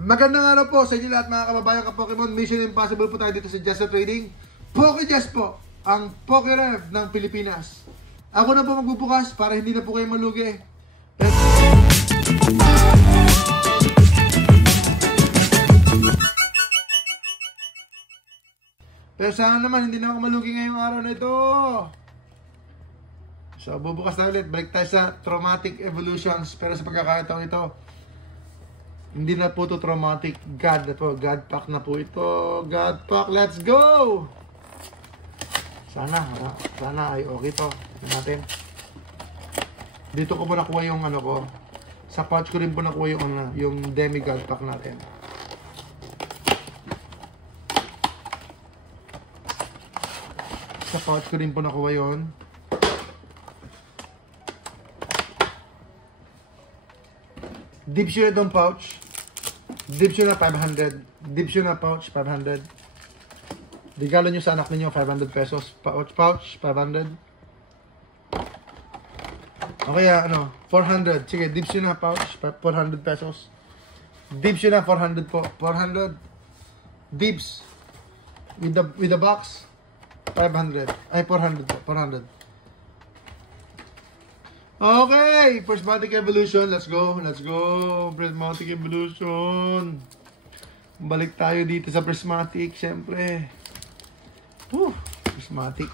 Magandang araw po sa inyo lahat mga kababayan ka-Pokemon. Mission Impossible po tayo dito sa Just Trading. PokeJust po, ang PokeRev ng Pilipinas. Ako na po magbubukas para hindi na po kayo malugi. Pero sana naman hindi na ako malugi ngayong araw na ito. So bubukas na ulit. Balik tayo sa Traumatic Evolutions. Pero sa pagkakataon ito, hindi na po ito traumatic. God na po. God pack na po ito. God pack. Let's go! Sana ay okay to. Natin. Dito ko po nakuha yung ano ko. Sa pouch ko rin po nakuha yung demi God pack natin. Sa pouch ko rin po nakuha yun. Dipsyo na itong pouch. Dipsyo na 500. Dipsyo na pouch 500. Regalo nyo sa anak ninyo 500 pesos. Pouch 500. O kaya ano 400. Sige, dipsyo na pouch 400 pesos. Dipsyo na 400 po. 400. Dips. With the box 500. Ay 400 po. 400. Okay, Prismatic Evolution. Let's go. Let's go. Prismatic Evolution. Balik tayo dito sa Prismatic, syempre. Prismatic.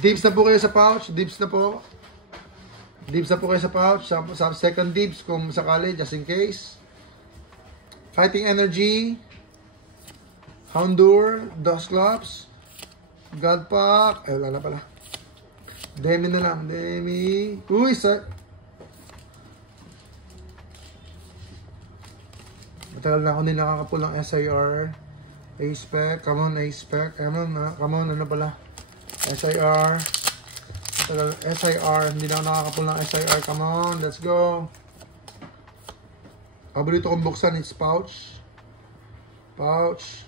Dips na po kayo sa pouch. Dips na po. Dips na po kayo sa pouch. Sa second dips kung sakali, just in case. Fighting Energy. Houndour. Dusclops. God pack. Ay, wala na pala. Demi na lang. Demi. Uy, sir. Matagal na ako din nakakapulang SIR. A-spec. Come on, A-spec. Come on, ano pala. SIR. Matagal, SIR. Hindi na ako nakakapulang SIR. Come on, let's go. Paborito kong buksan. It's pouch. Pouch.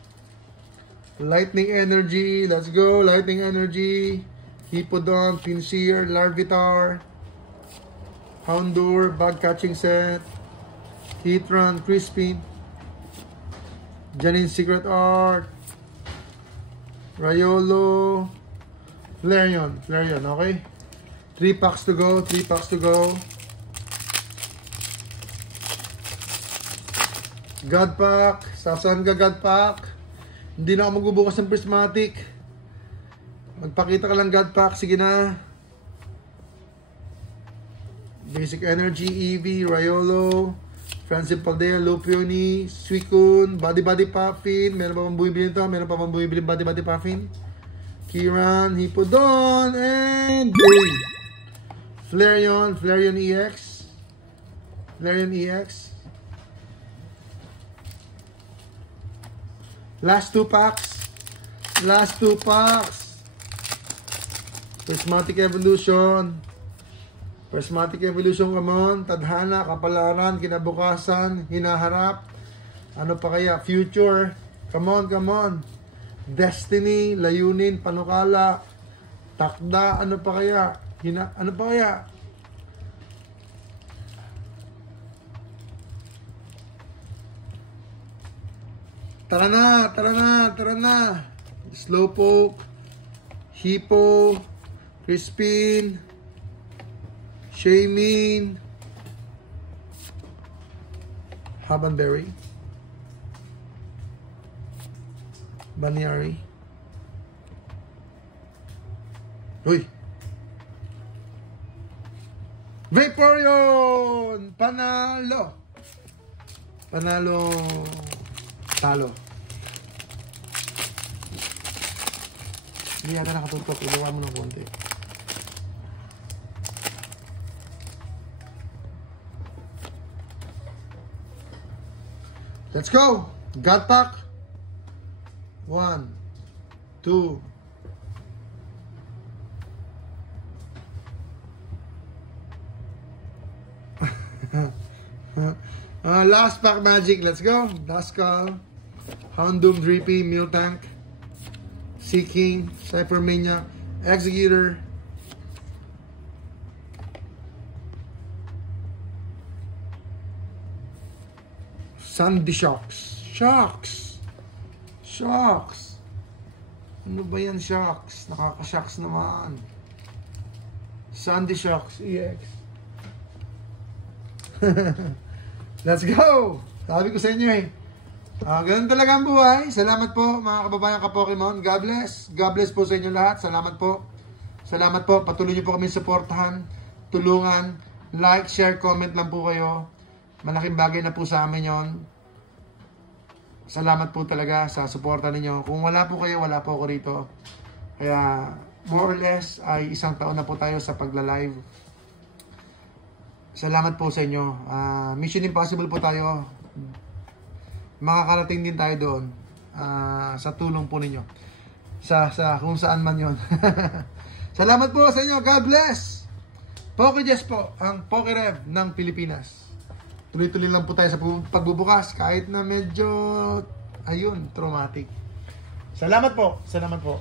Lightning Energy, let's go. Lightning Energy, Hippodon, Pinsir, Larvitar, Houndour, Bug Catching Set, Heatran, Crispin, Janine Secret Art, Rayolo, Flareon, okay? 3 packs to go, 3 packs to go. God Pack, sasaan ka God Pack? Hindi na ako magbubukas ng Prismatic. Magpakita ka lang God Pack. Sige na. Basic Energy, Eevee, Rayolo, Francine Paldea, Lupioni, Suicune, Body Puffin. Meron pa bang bumibili nito? Meron pa bang bumibili Body Puffin? Kiran, Hippodon, and Flareon, Flareon EX. Flareon EX. Last 2 packs. Last 2 packs. Prismatic Evolution. Prismatic Evolution, come on. Tadhana, kapalaran, kinabukasan, hinaharap. Ano pa kaya? Future. Come on, come on. Destiny, layunin, panukala. Takda, ano pa kaya? Ano pa kaya? Tara na, tara na, tara na. Slowpoke, Hippo, Crispin, Shaymin, Habanberry, Banyari. Uy! Vaporeon! Panalo! Panalo! Talo. Hindi yata nakatutok. Ilawa mo ng konti. Let's go! God Pack. 1, 2. Last pack magic. Let's go. Duskull. Houndoom, Drippy, Miltank, Seeking, Cyphermania, Executor, Sandy Shocks. Shocks. Ano ba yan, Shocks? Nakaka-shocks naman. Sandy Shocks EX. Let's go! Sabi ko sa inyo eh. Ganun talaga ang buhay. Salamat po mga kababayan ka-Pokemon. God bless. God bless po sa inyo lahat. Salamat po. Salamat po. Patuloy niyo po kami supportahan. Tulungan. Like, share, comment lang po kayo. Malaking bagay na po sa amin yon. Salamat po talaga sa suporta ninyo. Kung wala po kayo, wala po ako rito. Kaya, more or less, ay 1 taon na po tayo sa pagla-live. Salamat po sa inyo. Mission Impossible po tayo. Makakarating din tayo doon. Sa tulong po ninyo. Sa kung saan man yon. Salamat po sa inyo. God bless! PokeJess po, ang PokeRev ng Pilipinas. Tuloy-tuloy lang po tayo sa pagbubukas kahit na medyo, ayun, traumatic. Salamat po. Salamat po.